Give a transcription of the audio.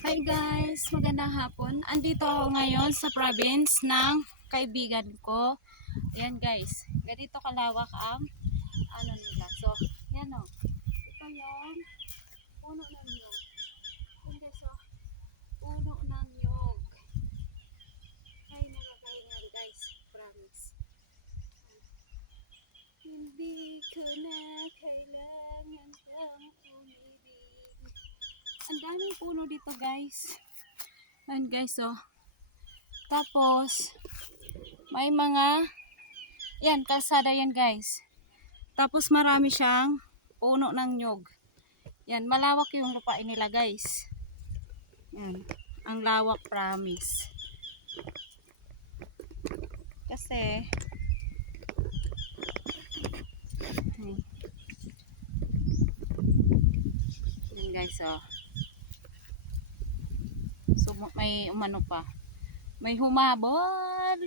Hi guys, magandang hapon. Andito ako ngayon sa province ng kaibigan ko. Yan guys, ganito kalawak ang ano nila. So, yan o. Ito yung puno ng nyog. Yan guys o, puno ng nyog. Ay, nakakahingal guys, promise. Hindi ko na kailangan pang umibig. Ang daming puno dito guys. Yan guys oh. Tapos may mga yan kalsada yan guys. Tapos marami siyang puno ng nyog. Yan malawak yung lupain nila guys. Yan. Ang lawak promise. Kasi yan guys oh. So may umano pa. May humabol.